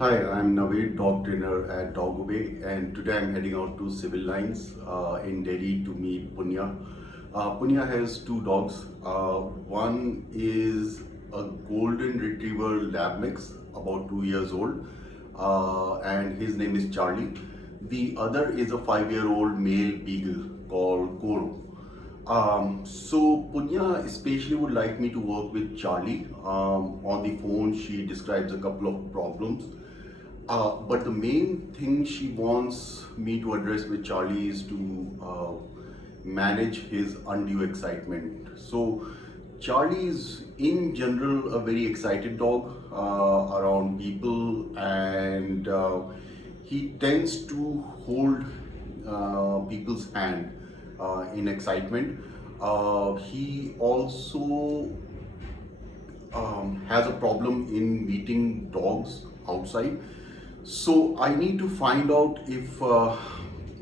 Hi, I'm Naveed, dog trainer at Doggo Bay, and today I'm heading out to Civil Lines in Delhi to meet Punya. Punya has two dogs. One is a golden retriever lab mix, about 2 years old, and his name is Charlie. The other is a 5-year-old male beagle called Koro. So Punya especially would like me to work with Charlie. On the phone, she describes a couple of problems. But the main thing she wants me to address with Charlie is to manage his undue excitement. So Charlie is in general a very excited dog around people, and he tends to hold people's hand in excitement. He also has a problem in meeting dogs outside. So I need to find out if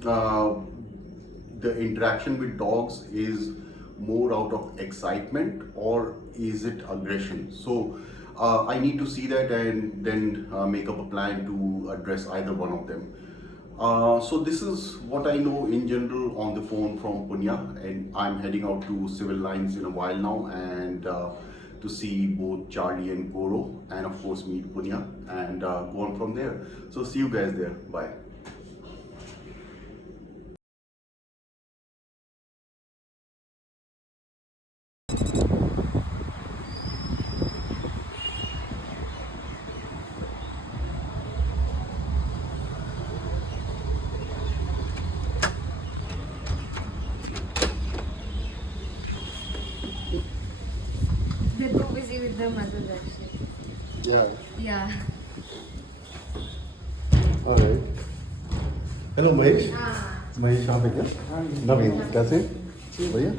the interaction with dogs is more out of excitement or is it aggression. So I need to see that and then make up a plan to address either one of them. So this is what I know in general on the phone from Punya, and I'm heading out to Civil Lines in a while now, and to see both Charlie and Koro, and of course meet Punya and go on from there. So see you guys there. Bye. They're too busy with their mothers actually. Yeah. Yeah. All right. Hello, Mahesh. Ah. Mahesh यहाँ पे क्या? नवीन कैसे? भैया?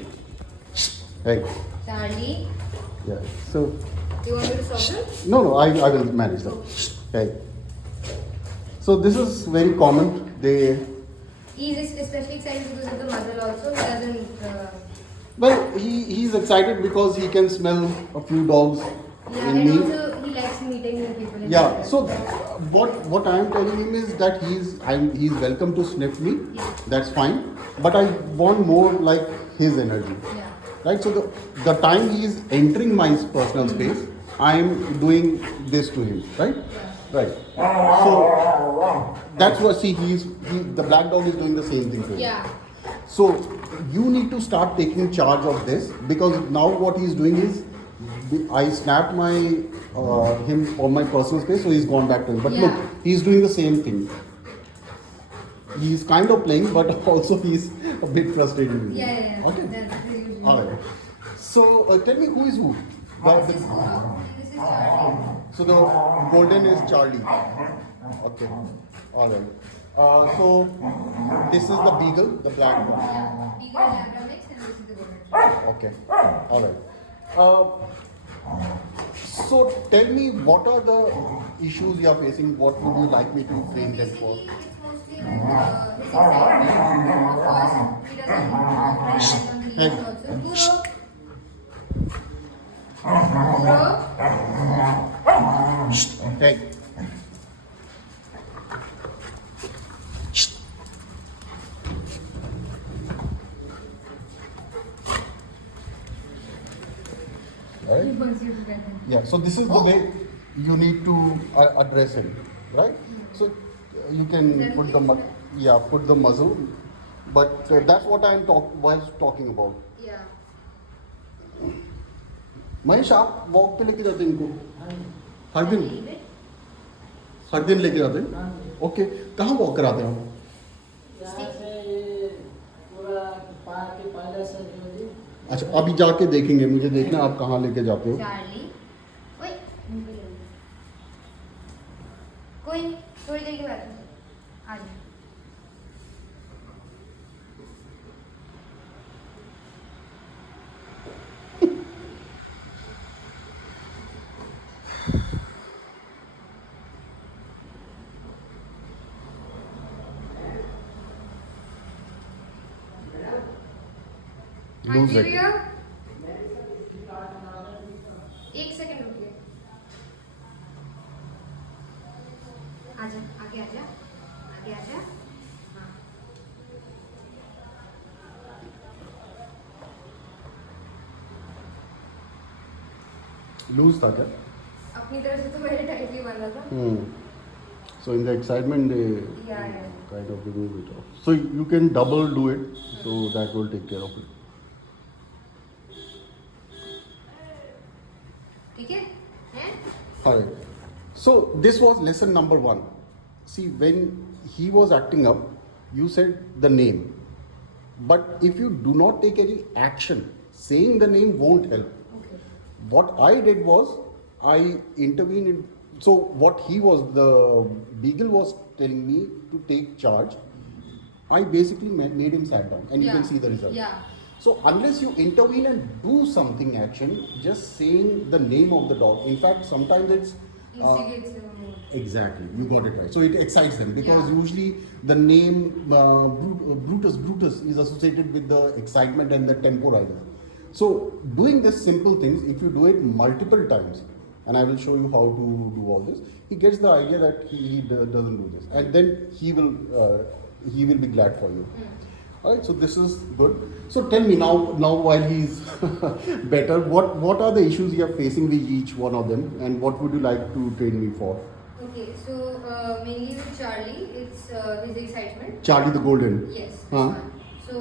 Hey. Charlie, Yeah. So do you want me to stop them? no, I will manage that. Hey. So this is very common. They He's especially excited because of the mother also. He doesn't. well, he's excited because he can smell a few dogs Yeah, in and me. also he likes meeting new people. In Yeah. the So what I am telling him is that he's welcome to sniff me. Yeah. That's fine. But I want more like his energy. Yeah. Right. So the time he is entering my personal space, I am doing this to him. Right. Right. So that's what the black dog is doing the same thing to him. Yeah. So you need to start taking charge of this, because now what he's doing is I snapped my him on my personal space, so he's gone back to him. But look, Yeah. he's doing the same thing. He's kind of playing, but also he's a bit frustrated with me. Yeah. Okay. That's usually. All right. So tell me, who is who? This is Charlie. So the golden is Charlie. Okay. All right. So this is the beagle, the black one. Yeah. Beagle Labra mix, and this is the golden. Okay. All right. So tell me, what are the issues you are facing? What would you like me to train them for? Basically, it's mostly like his excitement. Of course, he doesn't rely on the leash also. Kuro. Hey. Right? He wants you to pet him. Yeah. So this is the way you need to address him, right? So you can put put the muzzle, but that's what was talking about. Yeah. Mahesh, आप walk पे लेके जाते हैं इनको हर दिन? Leave it. हर दिन लेके जाते हैं? ओके. कहाँ वॉक कराते हैं आप? यहाँ से पूरा पार्क के पहले से जो जी अच्छा, अभी जाके देखेंगे, मुझे देखना आप कहाँ लेके जाते हो. Charlie. Wait. कोई नहीं, थोड़ी देर के बाद आ जाओ. हाँ Lose जी it. भैया, एक सेकंड रुकिए. आजा आगे आजा आगे आजा हाँ लूज था क्या? अपनी तरफ से तो मेरे टाइटली बंधा था So in the excitement they Yeah, yeah. kind of remove it off. So you can double do it, so that will take care of it. ठीक है हैं Alright. So this was lesson number 1. See, when he was acting up, you said the name. But if you do not take any action, saying the name won't help. okay What I did was I intervened in, so what he was, the beagle was telling me to take charge. I basically made him sat down and you can Yeah. see the result. Yeah. So unless you intervene and do something action, just saying the name of the dog, in fact sometimes it's instigates the mood. exactly, you got it right. So it excites them because Yeah. usually the name Brutus is associated with the excitement and the temporizer. So doing this simple things, if you do it multiple times, and I will show you how to do all this, he gets the idea that he doesn't do this, and then he will be glad for you. Alright, so this is good. So tell me now while he's better, what are the issues you are facing with each one of them, and what would you like to train me for? Okay, so mainly with Charlie, it's his excitement. Charlie the Golden. Yes, this Huh? one. So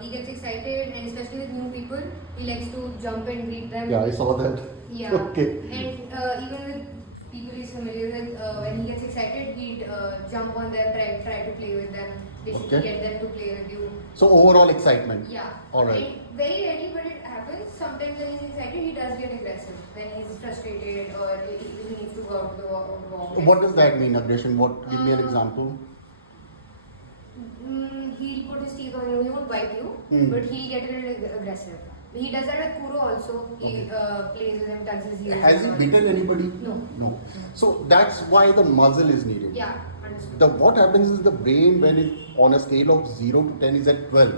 he gets excited, and especially with new people, he likes to jump and greet them. Yeah, I saw that. Yeah. Okay. And even with people he's familiar with, when he gets excited, he'd jump on them, try to play with them, basically Okay. get them to play with you. So overall excitement. Yeah. All right. And very rarely, but it happens. Sometimes when he's excited, he does get aggressive. When he's frustrated or he needs to go out to the walk. What does that mean, aggression? Give me an example. He'll put his teeth on you. He won't bite you, but he'll get a little aggressive. He does that with Kuro also. He plays with him, tugs his heels. Has he bitten anybody? No. No. So that's why the muzzle is needed. Yeah, understood. What happens is the brain, when it on a scale of 0 to 10 is at 12,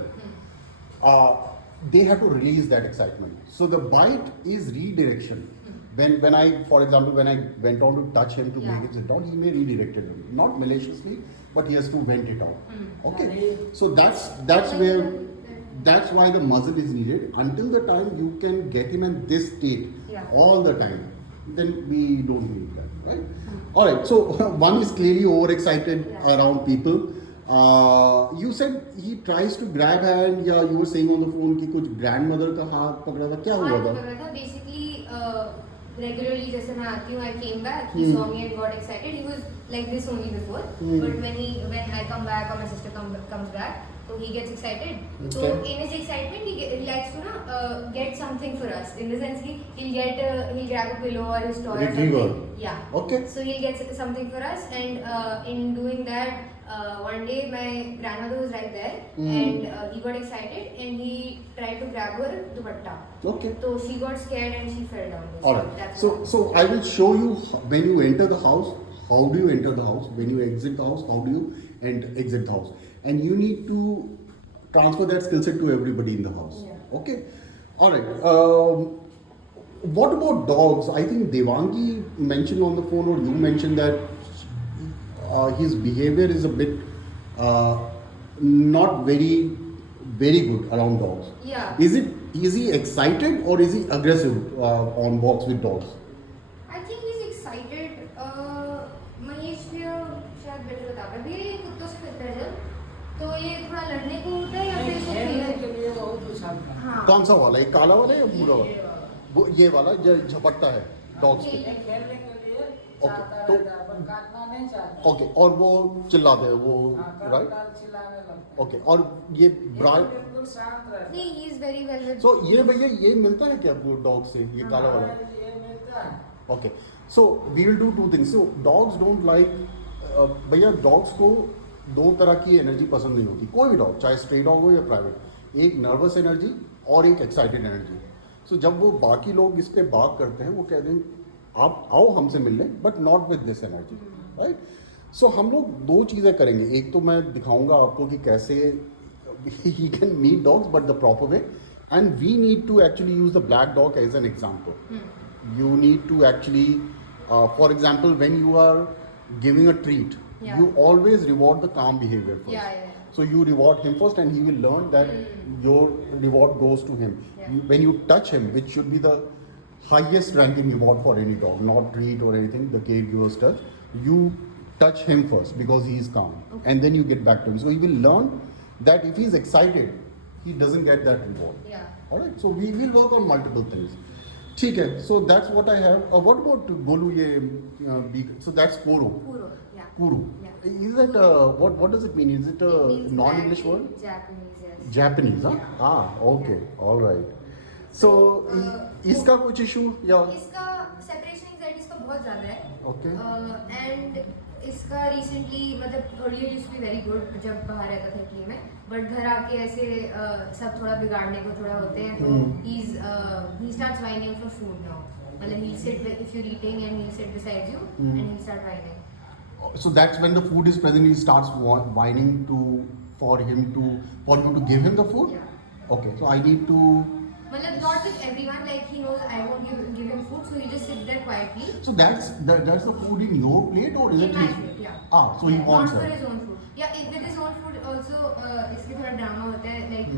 they have to release that excitement. So the bite is redirection. When I, for example, when I went on to touch him to Yeah. make it sit down, he may redirect it, not maliciously, but he has to vent it out. Okay. So that's where. That's why the muzzle is needed. Until the time you can get him in this state Yeah. all the time, then we don't need that, right? All right. So one is clearly overexcited Yeah. around people. You said he tries to grab hand. Yeah, you were saying on the phone कि कुछ grandmother का हाथ पकड़ा था. क्या हुआ था? Basically, regularly, जैसे मैं आती हूँ, I came back. He saw me and got excited. He was like this only before, but when I come back or my sister comes back, so he gets excited. So Okay. in his excitement, he likes to get something for us. In the sense, he'll grab a pillow or his toy. or Retriever. something. Yeah. Okay. So he'll get something for us, and in doing that, one day my grandmother was right there, and he got excited and he tried to grab her dupatta. Okay. So she got scared and she fell down. All right. That's So I will show you when you enter the house, how do you enter the house? When you exit the house, how do you exit the house? And you need to transfer that skill set to everybody in the house. Yeah. Okay. All right. What about dogs? I think Devangi mentioned on the phone, or you mentioned that his behavior is a bit not very good around dogs. Yeah. Is he excited or is he aggressive on walks with dogs? I think he's excited. Mahesh भी शायद better बता पाए भैया ये कुत्तों से खेलता है जब तो ये थोड़ा लड़ने को होता है या फिर इसको खेलने खेलने के लिए बहुत उछलता है। हाँ कौन सा वाला, एक काला वाला या भूरा वाला? ये वाला। वो ये वाला जो झपटता है डॉग्स Okay. पे. ये खेलने के लिए Okay, चाहता तो- रहता है, पर काटना नहीं चाहता। ओके. और वो चिल्लाते हैं वो, हाँ, राइट? काल चिल्लाने लगता है। ओके. और ये ये तो ब्राइट, बिल्कुल शांत रहता है। नहीं he is very well with सो ये भैया ये मिलता है क्या आपको डॉग से, ये काला वाला? हाँ, ये मिलता है। Okay. So we will do two things. So dogs don't like, भैया डॉग्स को दो तरह की एनर्जी पसंद नहीं होती. कोई भी डॉग, चाहे स्ट्रे डॉग हो या प्राइवेट, एक नर्वस एनर्जी और एक एक्साइटेड एनर्जी. सो जब वो बाकी लोग इस पे बात करते हैं, वो कहते हैं आप आओ हमसे मिल लें, but not with this energy, right? So हम लोग दो चीज़ें करेंगे. एक तो मैं दिखाऊंगा आपको कि कैसे he can meet dogs but the proper way, and we need to actually use the black dog as an example. You need to actually, for example, when you are giving a treat, Yeah. you always reward the calm behavior first. Yeah. So you reward him first, and he will learn that your reward goes to him. Yeah. When you touch him, which should be the highest ranking reward for any dog, not treat or anything, the caregiver's touch, you touch him first because he is calm, Okay. and then you get back to him. So he will learn that if he is excited, he doesn't get that reward. Yeah. All right. So we will work on multiple things. ठीक है. So that's what I have. What about Golu? So that's Koro. Kuro. Yeah. Kuru. Yeah. Is that what does it mean? Is it a It means non-English black word? in Japanese, yes. Japanese, huh? Yeah. Okay. All right. So इसका कुछ issue या? इसका separation anxiety इसका बहुत ज़्यादा है. Okay. And इसका recently मतलब earlier used to be very good जब बाहर रहता था इटली में, बट घर आके ऐसे सब थोड़ा बिगाड़ने को थोड़ा होते हैं, तो he starts whining for food now. मतलब he sit if you eating and he sit beside you and he start whining. So that's when the food is present, he starts whining for you to give him the food. Yeah. Okay. So I need to. मतलब not with everyone, like he knows I won't give him food, so he just sits there quietly. So that's the food in your plate, or is In it my his? plate, yeah. So he Yeah, wants not for that. his own food. Yeah, with his own food also, इसके थोड़ा drama होता है, like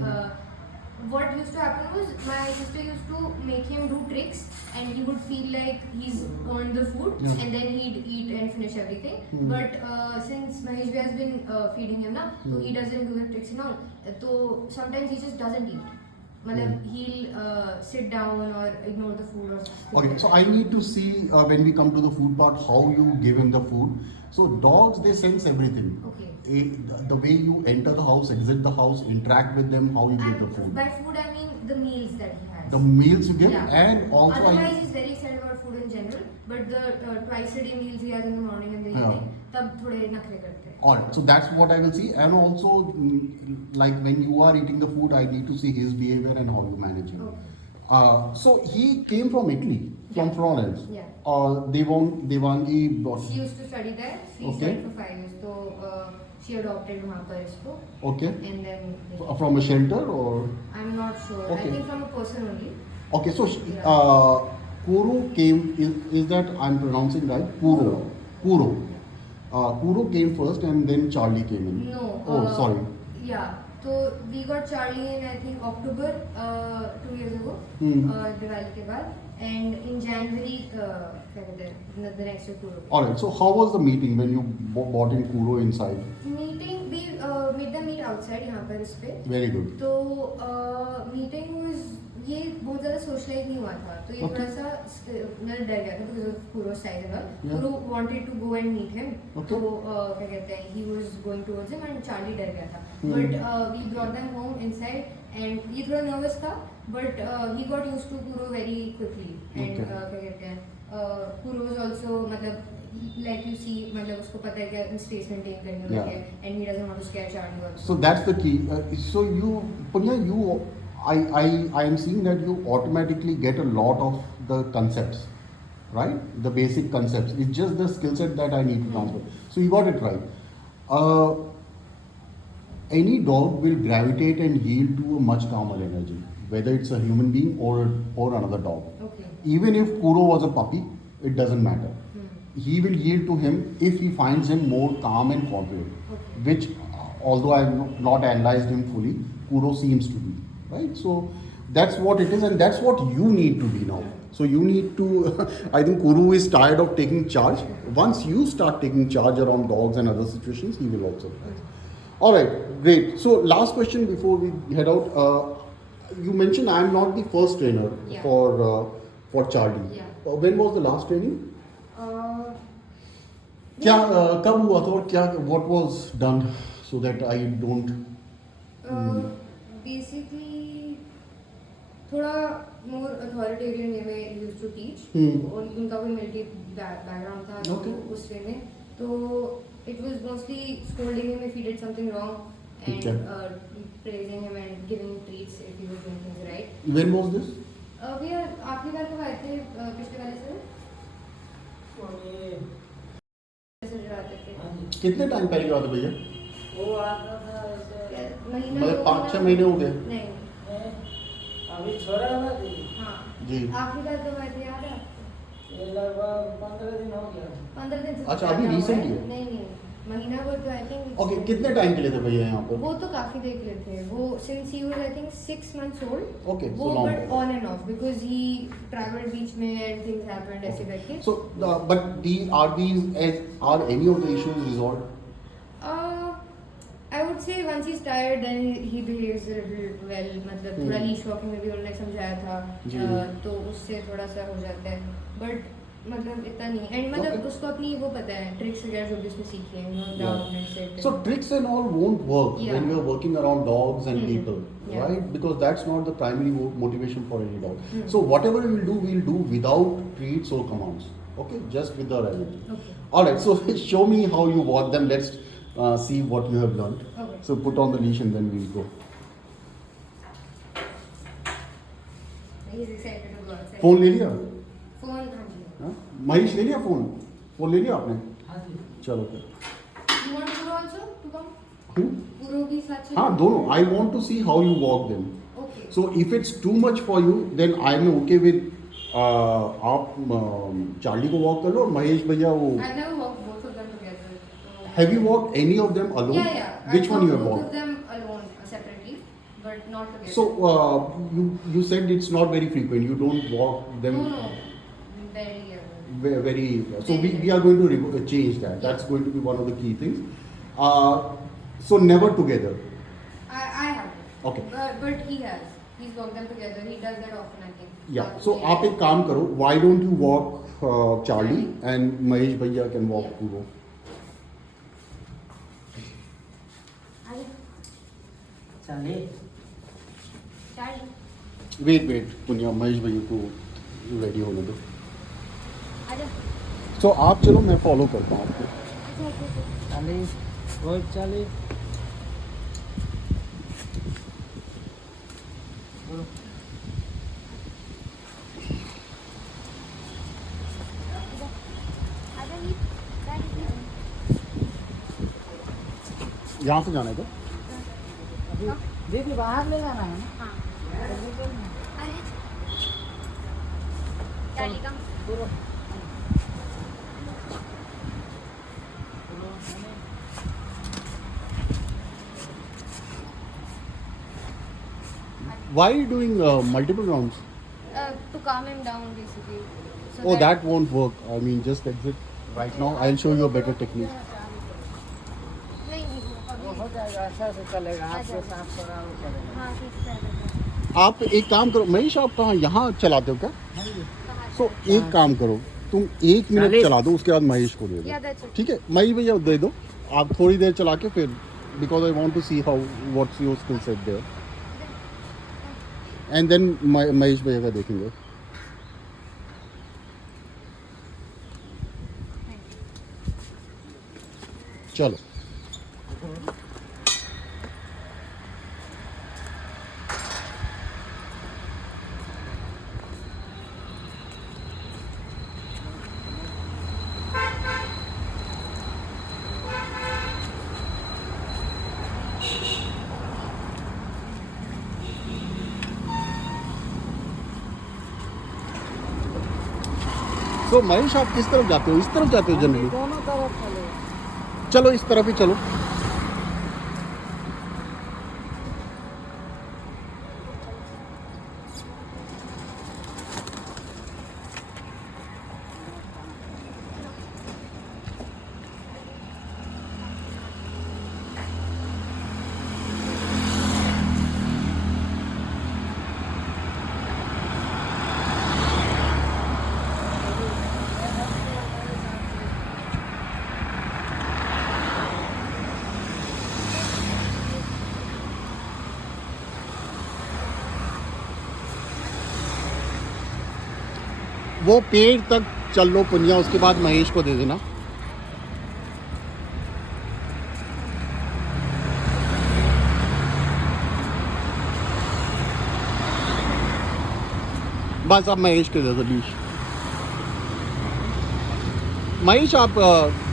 what used to happen was my sister used to make him do tricks, and he would feel like he's earned the food, Yeah. and then he'd eat and finish everything. But since Mahesh bhai has been feeding him now, so he doesn't do the tricks and all. So sometimes he just doesn't eat. मतलब he'll sit down or ignore the food or something. Okay, like so that. I need to see when we come to the food part how you give him the food. So dogs, they sense everything. Okay. The way you enter the house, exit the house, interact with them, how you give the And food. by food I mean the meals that he has. The meals you give, Yeah. and also Otherwise he's very excited about food in general, but the twice a day meals he has in the morning and the Yeah. evening, तब थोड़े नखरे करते हैं. Alright, so that's what I will see, and also like when you are eating the food, I need to see his behavior and how you manage him. Okay. So he came from Italy, from Yeah. Florence. Yeah. Devangi brought. She used to study there. She Okay. studied for 5 years, so she adopted वहाँ पर इसको, Okay. and then From a shelter or? I'm not sure. Okay. I think from a person only. Okay, so Yeah. Kuro came. Is that I'm pronouncing right? Kuro. Kuro. Kuro came first, and then Charlie came in. No. Oh, sorry. Yeah. So we got Charlie in I think October 2 years ago, Diwali के बाद, and in January क्या कहते हैं the next year Kuro. All right. So how was the meeting when you brought in Kuro inside? Meeting we made them meet outside यहाँ पर इस पे. Very good. तो मीटिंग वाज ये बहुत ज़्यादा सोशलाइज नहीं हुआ था, तो ये Okay. थोड़ा सा मतलब डर गया था because of Kuro size and all. Yeah. Kuro wanted to go and meet him. Okay. तो क्या कहते हैं he was going towards him and Charlie डर गया था. But we brought them home inside and ये थोड़ा nervous था, but he got used to Kuro very quickly. And Okay. क्या कहते हैं Kuro was also मतलब like you see मतलब उसको पता है कि space maintain करनी होती Yeah. है, and he doesn't want to scare Charlie also. So that's the key. So you, Punya, I am seeing that you automatically get a lot of the concepts, right? The basic concepts. It's just the skill set that I need to transfer. So you got it right. Any dog will gravitate and yield to a much calmer energy, whether it's a human being or another dog. Okay. Even if Kuro was a puppy, it doesn't matter. He will yield to him if he finds him more calm and confident, Okay. which, although I have not analyzed him fully, Kuro seems to be, right? So that's what it is, and that's what you need to be now. So you need to, I think Kuro is tired of taking charge. Once you start taking charge around dogs and other situations, he will also. All right, great. So last question before we head out. You mentioned I am not the first trainer Yeah. for Charlie. Yeah. When was the last training? क्या Yeah. कब हुआ था और क्या what was done so that I don't basically थोड़ा मोर authoritarian वे में use to teach, और उनका कोई मिलिट्री बैकग्राउंड था, Okay. तो उस वे में तो it was mostly scolding him if he did something wrong and Okay. praising him and giving treats if he was doing things right. when was this? We are आखिरी बार कब आए थे पिछले वाले से और ये ऐसे जो आते थे हाँ जी, कितने टाइम पहले हुआ था भैया? वो आता था ऐसे महीना मतलब दो 5-6 महीने हो गए? नहीं. अभी छोड़ा ना दीदी, हाँ जी. आखिरी बार कब आए थे याद है आपको? ये लगभग 15 दिन हो गया। 15 दिन से अच्छा, ज़्यादा अभी हुआ recent है। ही है? नहीं, महीना भर तो आई थिंक। ओके, कितने टाइम के लिए थे भैया यहाँ पर? वो तो काफी देर के लिए थे। वो since he was I think 6 months old. Okay, so वो long but time. On and off because he travelled बीच में एंड थिंग्स हैपेंड ऐसे करके। So, are any of the issues resolved? I would say once he's tired then he behaves a little well. मतलब थोड़ा leash walking में भी उन्होंने समझाया था। जी। तो उससे थोड़ा सा हो जाता है बट मतलब इतना नहीं। एंड मतलब Okay. उसको अपनी वो पता है ट्रिक्स वगैरह जो भी उसने सीखी है, down and set. So tricks and all won't work Yeah. when we are working around dogs and Mhm. people, Yeah. right? Because that's not the primary motivation for any dog. Mhm. So whatever we'll do without treats or commands. Okay, just with the energy. Okay. All right. So show me how you walk them. Let's see what you have learned. Okay. So put on the leash and then we'll go. He's excited to go outside. Phone ले लिया? Phone हाँ जी। हाँ? महेश ले लिया phone? Phone ले लिया आपने? हाँ जी। चलो फिर। You want Puro also to come? Who? Puro भी साथ हाँ, दोनों. I want to see how you walk them. Okay. So if it's too much for you, then I'm okay with आप चार्ली को वॉक कर लो और महेश भैया वो. I've never walked both of them together. So- Have you walked any of them alone? Yeah. Which I've one you have both walked? of them alone separately, but not together. So you said it's not very frequent. You don't walk them no, very ever. very. So we are going to change that. That's going to be one of the key things. So never together. I haven't. Okay. But he has. He's walked them together. He does that often, I think. Yeah. So आप एक काम करो. Why don't you walk Charlie and Mahesh भैया can walk Yeah. Puro. चलिए। Charlie. Wait Punia Mahesh भैया को ready होने दो. आजा। So आप चलो, मैं फॉलो करता हूँ आपको. चलिए। रोज चलिए। यहाँ से जाना है तो. अभी दीदी बाहर ले जाना है ना? हाँ। हाँ। Charlie, come. पूरा। Why are you doing multiple rounds? To calm him down, basically. So Oh, that won't work. I mean, just exit right now. I'll show you a better technique. नहीं, वो अभी- हो जाएगा, अच्छा से चलेगा। आपको साफ करा वो करेगा। हाँ, ठीक है। आप एक काम करो महेश, आप कहाँ यहाँ चलाते हो क्या? हाँ जी। तो एक काम करो, तुम 1 मिनट चालीस। चला दो, उसके बाद महेश को दे Yeah, दो. that's it. ठीक है, महेश भैया दे दो. आप थोड़ी देर चला के फिर, because I want to see how what's your skill set there, and then Mahesh भैया का देखेंगे. चलो. सो महेश, आप किस तरफ जाते हो? इस तरफ जाते हो जनरली? दोनों तरफ चलेगा। चलो इस तरफ ही चलो. वो पेड़ तक चल लो पुनिया, उसके बाद महेश को दे देना. बस अब महेश को दे दो लीश. महेश, आप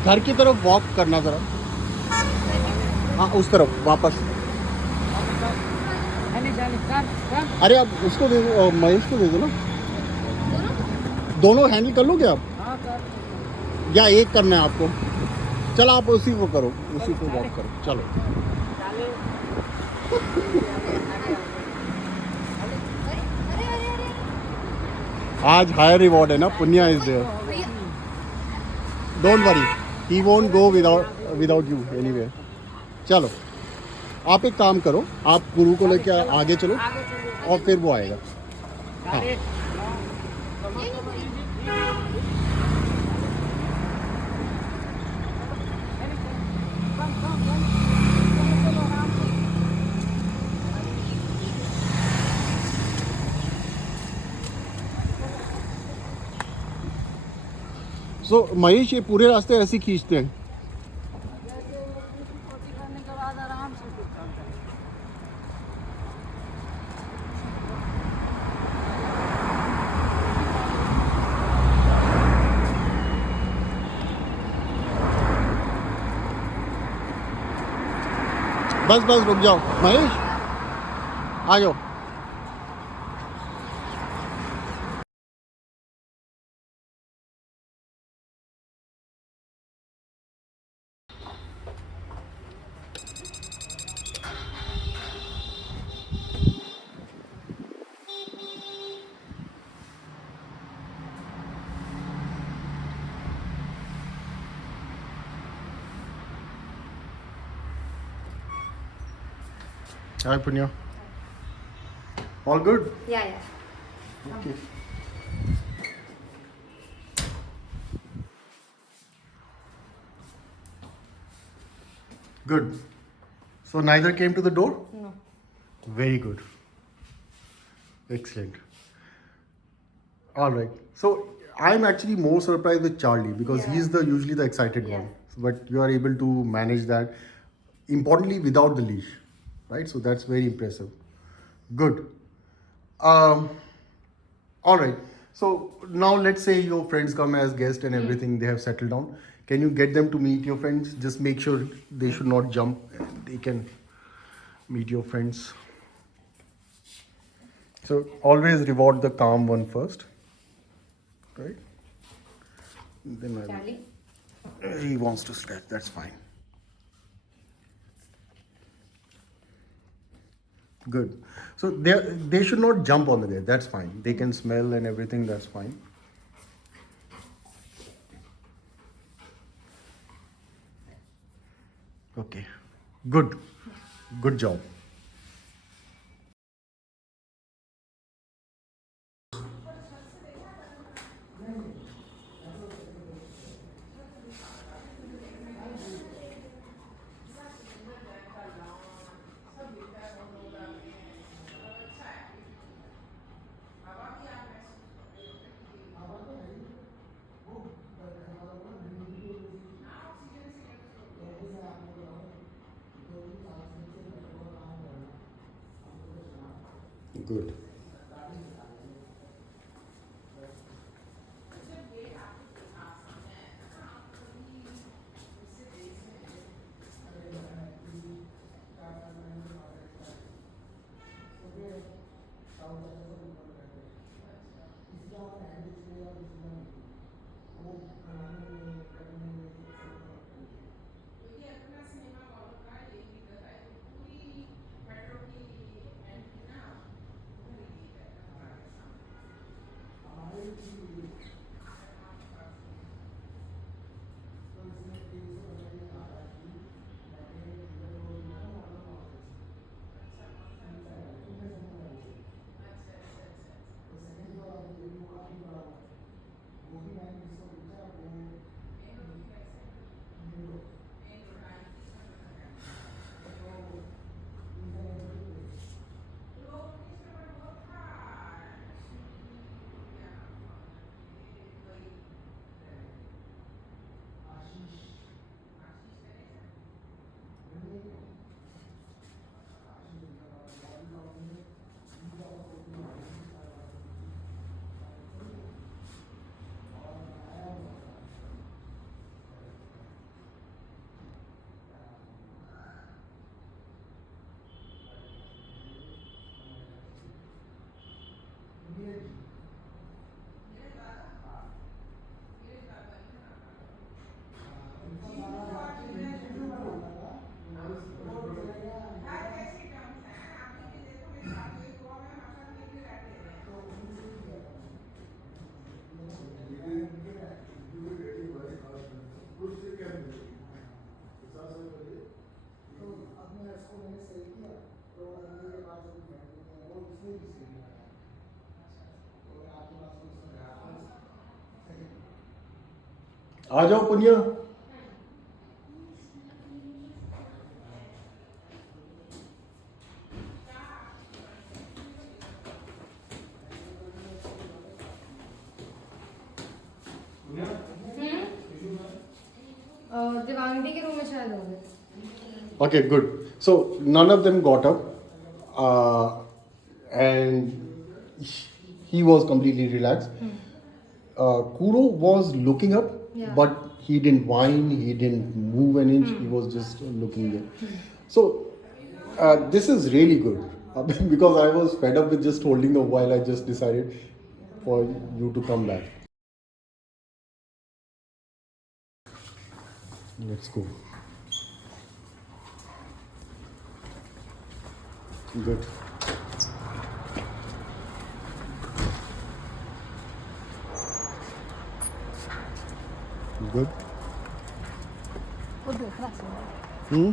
घर की तरफ वॉक करना ज़रा. हाँ, उस तरफ वापस. कर। अरे आप उसको दे दो, महेश को दे दो ना. दोनों हैंडल कर लोगे आप? या एक करना है आपको? चलो आप उसी को करो, उसी को वॉक करो, चलो। डाले अरे अरे अरे अरे आज हायर रिवॉर्ड है ना, पुण्या इज देयर। भैया don't worry, he won't go without you anywhere. चलो आप एक काम करो, आप गुरु को लेके आगे चलो आगे चलिए और फिर वो आएगा। हाँ डाले सो महेश, ये पूरे रास्ते ऐसे ही खींचते हैं? करने के बाद आराम से कुछ चलता है। बस बस रुक जाओ महेश, आ जाओ। Hi Punya. All good? yeah yeah Okay. Good. So neither came to the door? no Very good. Excellent. All right. So I'm actually more surprised with Charlie because Yeah. he's the usually the excited Yeah. one. But you are able to manage that importantly without the leash, right? So that's very impressive. Good. All right. So now let's say your friends come as guests and everything, they have settled down. Can you get them to meet your friends? Just make sure they should not jump. They can meet your friends. So always reward the calm one first, right? Then I Charlie he wants to scratch. That's fine. Good. So they should not jump on the gate. That's fine. They can smell and everything. That's fine. Okay. Good. Good job. Good. आ जाओ पुनिया. दिवांगटी के room में शायद होंगे. Okay, good. So none of them got up, and he was completely relaxed. Kuro was looking up, Yeah. but he didn't whine, he didn't move an inch. He was just looking there. So this is really good because I was fed up with just holding the while. I just decided for you to come back. Let's go. Good. Good. Hmm?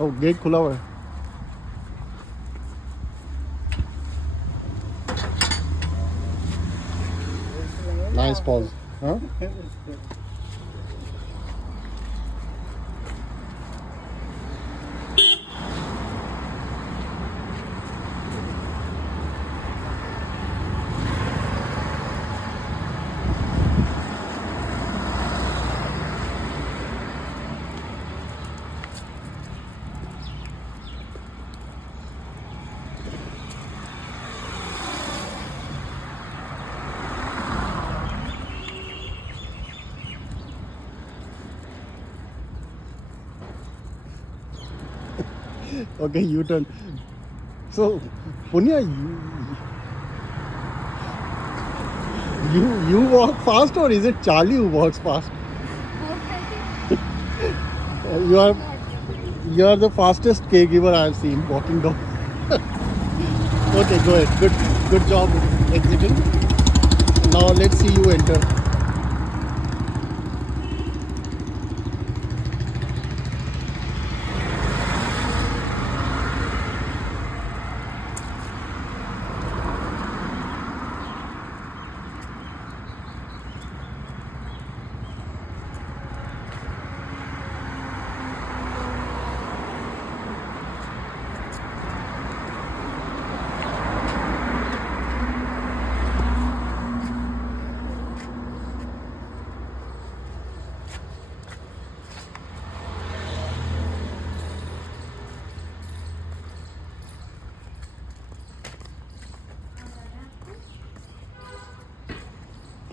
Oh, gate खुला हुआ है. Nice pause. Huh? Okay, you turn. So, Punya, you walk fast, or is it Charlie who walks fast? You are the fastest caregiver I have seen walking dog. Okay, go ahead. Good job exiting. Now let's see you enter.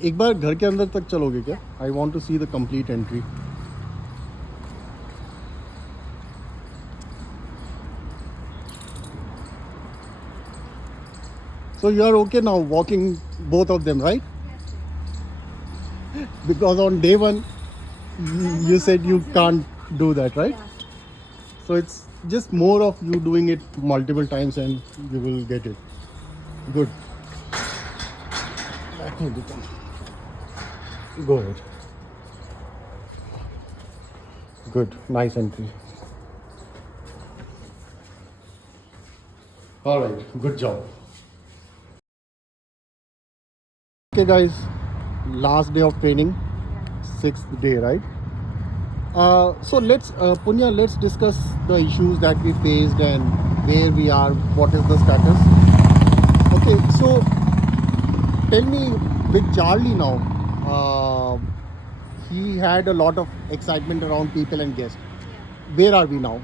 एक बार घर के अंदर तक चलोगे क्या? I want to see the complete entry. So you are okay now walking both of them, right? Because on day one you said you can't do that, right? So it's just more of you doing it multiple times and you will get it. Good. That will become. Go ahead. Good. Nice entry. All right. Good job. Okay, guys. Last day of training. 6th day, right? So let's, Punya, let's discuss the issues that we faced and where we are. What is the status? Okay. So tell me, with Charlie now. He had a lot of excitement around people and guests. Where are we now?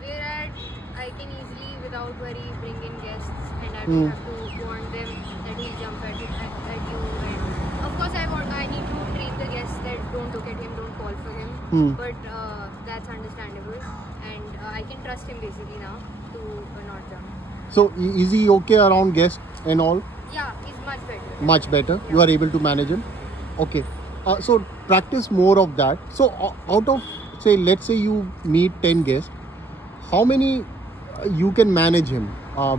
We're at, I can easily, without worry, bring in guests, and I don't have to warn them that he'll jump at you. And of course, I need to train the guests that don't look at him, don't fall for him. But that's understandable, and I can trust him basically now to not jump. So is he okay around guests and all? Yeah, he's much better. Much better. Yeah. You are able to manage him. Okay. So practice more of that. So out of, say, let's say you meet 10 guests, how many you can manage him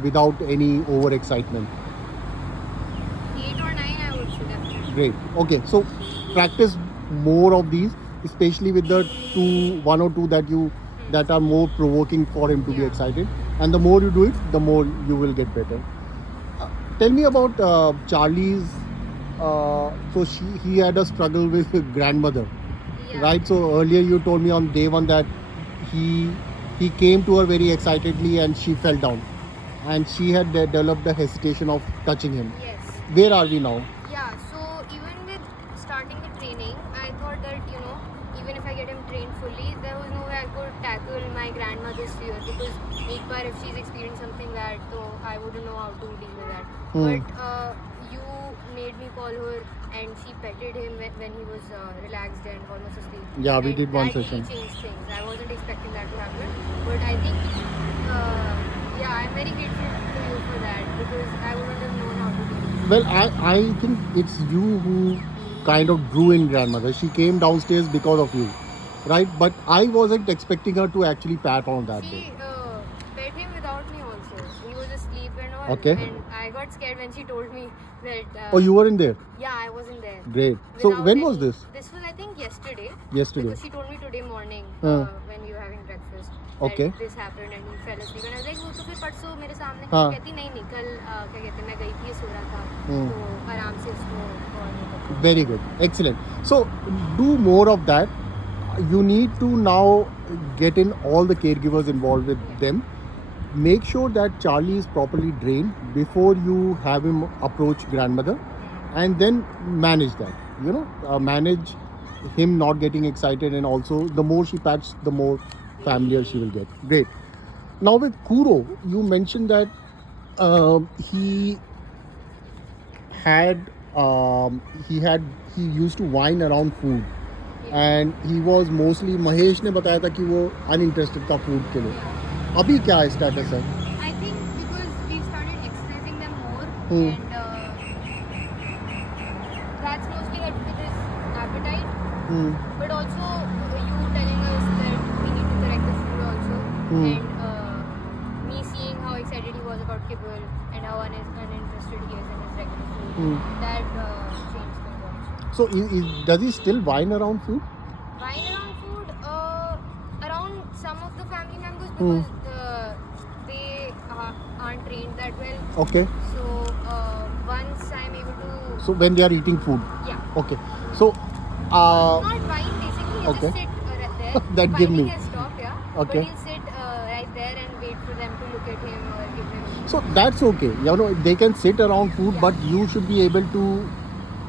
without any overexcitement? 8 or 9, I would say, definitely. Great. Okay. So practice more of these. especially with the one or two that are more provoking for him to be Yeah. excited. And the more you do it, the more you will get better. Tell me about Charlie's. So he had a struggle with his grandmother, Yeah. right? So earlier you told me on day one that he came to her very excitedly and she fell down, and she had developed the hesitation of touching him. Yes. Where are we now? Yeah, so even with starting the training, I thought that, even if I get him trained fully, there was no way I could tackle my grandmother's fear, because एक बार if she's experienced something bad, so I wouldn't know how to deal with that. But you made me call her, and she petted him when he was relaxed and almost asleep. Yeah, we And did one that really session. changed things. I wasn't expecting that to happen, but I think, yeah, I'm very grateful to you for that, because I wouldn't have known how to deal with it. Well, I think it's you who kind of drew in grandmother. She came downstairs because of you, right? But I wasn't expecting her to actually pat on that day. She pet him without me also. He was asleep and all. Okay. And I got scared when she told me that. Oh, you weren't there. Yeah, I wasn't there. Great. So Without when was any- this? This was, I think, yesterday. Yesterday. Because she told me today morning when we were having breakfast. Okay. That this happened and he fell asleep. And I was like, वो तो फिर परसों मेरे सामने हाँ. कहती नहीं नहीं कल क्या कहते हैं मैं गई थी ये सो रहा था हम्म. तो आराम से इसको और वो करते हैं। Very good. Excellent. So do more of that. You need to now get in all the caregivers involved with them. Make sure that Charlie is properly drained before you have him approach grandmother, and then manage that. Manage him not getting excited, and also the more she pats, the more familiar she will get. Great. Now with Kuro, you mentioned that he used to whine around food, and he was mostly Mahesh ने बताया था कि वो uninterested था food के लिए. अभी क्या है status है? I think because we started exercising them more Hmm. and that's mostly helped with his appetite. But also you telling us that we need to correct the food also, and me seeing how excited he was about kibble and how uninterested he is in his regular food, that changed things also. So does he still whine around food? Whine around food, around some of the family members, because they aren't trained that well. Okay. So once I'm able to, So when they are eating food. yeah, Okay. So not whine basically. He'll okay. just sit right there. That give Whining me. has stopped, yeah. Okay. But he'll sit right there and wait for them to look at him or give him. So that's okay. They can sit around food, but you should be able to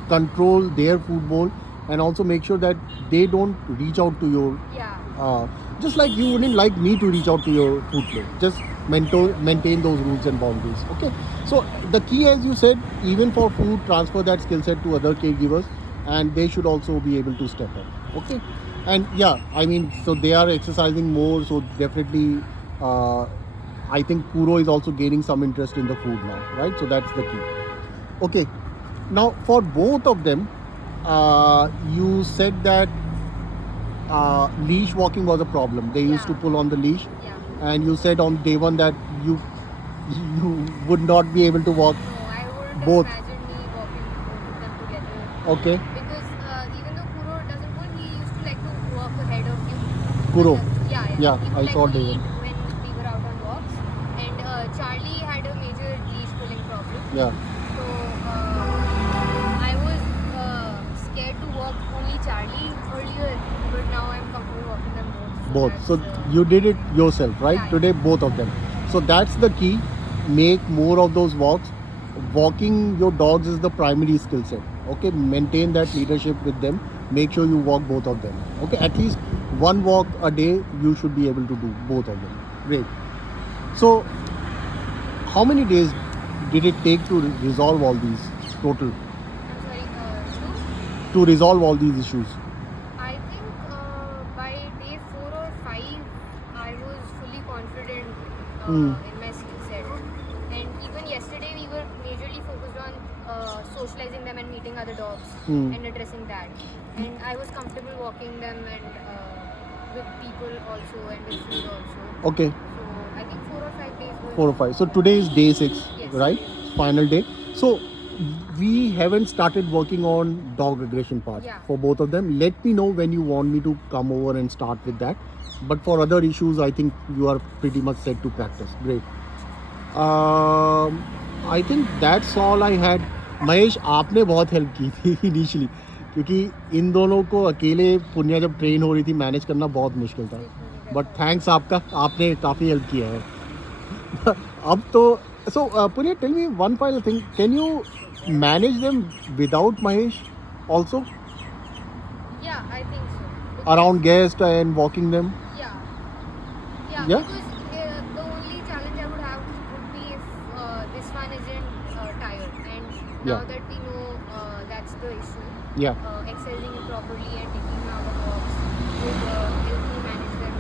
control their food bowl, and also make sure that they don't reach out to your. Yeah. Just like you wouldn't like me to reach out to your food plate. Just maintain those rules and boundaries. Okay. So the key, as you said, even for food, transfer that skill set to other caregivers, and they should also be able to step up. Okay. And yeah, I mean, so they are exercising more. So definitely, I think Kuro is also gaining some interest in the food now, right? So that's the key. Okay. Now for both of them, you said that leash walking was a problem. They used to Yeah. pull on the leash, Yeah. and you said on day one that you would not be able to walk. No, I wouldn't Both. have imagined me walking both of them together. Okay. Because even though Kuro doesn't pull, he used to like to walk ahead of you. Kuro. Yeah. Yeah, He would I like saw to David. eat when we were out on walks. And Charlie had a major leash pulling problem. Yeah. So I was scared to walk only Charlie earlier, but now I'm comfortable walking them both. Both. So that's, you did it yourself, right? Yeah. Today, both of them. So that's the key. Make more of those walks. Walking your dogs is the primary skill set. Okay, maintain that leadership with them. Make sure you walk both of them. Okay, at least one walk a day you should be able to do, both of them. Great. So, how many days did it take to resolve all these total? I'm sorry, To resolve all these issues? I think by day 4 or 5, I was fully confident in my skill set. And even yesterday, we were majorly focused on socializing them and meeting other dogs and addressing that. And I was comfortable walking them and with people also and with food also. Okay. So I think 4 or 5 days was 4 or 5. So today is day 6, Yes. right? Final day. So we haven't started working on dog aggression part Yeah. for both of them. Let me know when you want me to come over and start with that. But for other issues, I think you are pretty much set to practice. Great. I think that's all I had. Mahesh, आपने बहुत help की थी initially, क्योंकि इन दोनों को अकेले पुण्या जब ट्रेन हो रही थी मैनेज करना बहुत मुश्किल था. बट थैंक्स आपका, आपने काफ़ी हेल्प किया है. अब तो so Punya, tell me one final thing. Can you manage them without Mahesh also Yeah, I think so. around guests and walking them? Yeah. Yeah? Because the only challenge I would have would be if this one isn't tired. And now Yeah. that we know that's the issue, Yeah. exercising it properly and taking out the walks would help me manage them.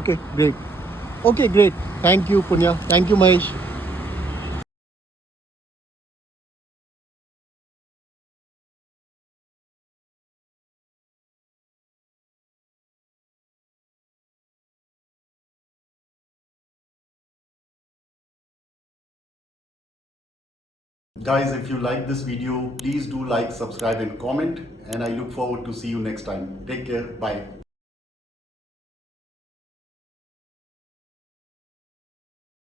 Okay, great. Okay, great. Thank you, Punya. Thank you, Mahesh. Guys, if you like this video, please do like, subscribe and comment, and I look forward to see you next time. Take care. Bye.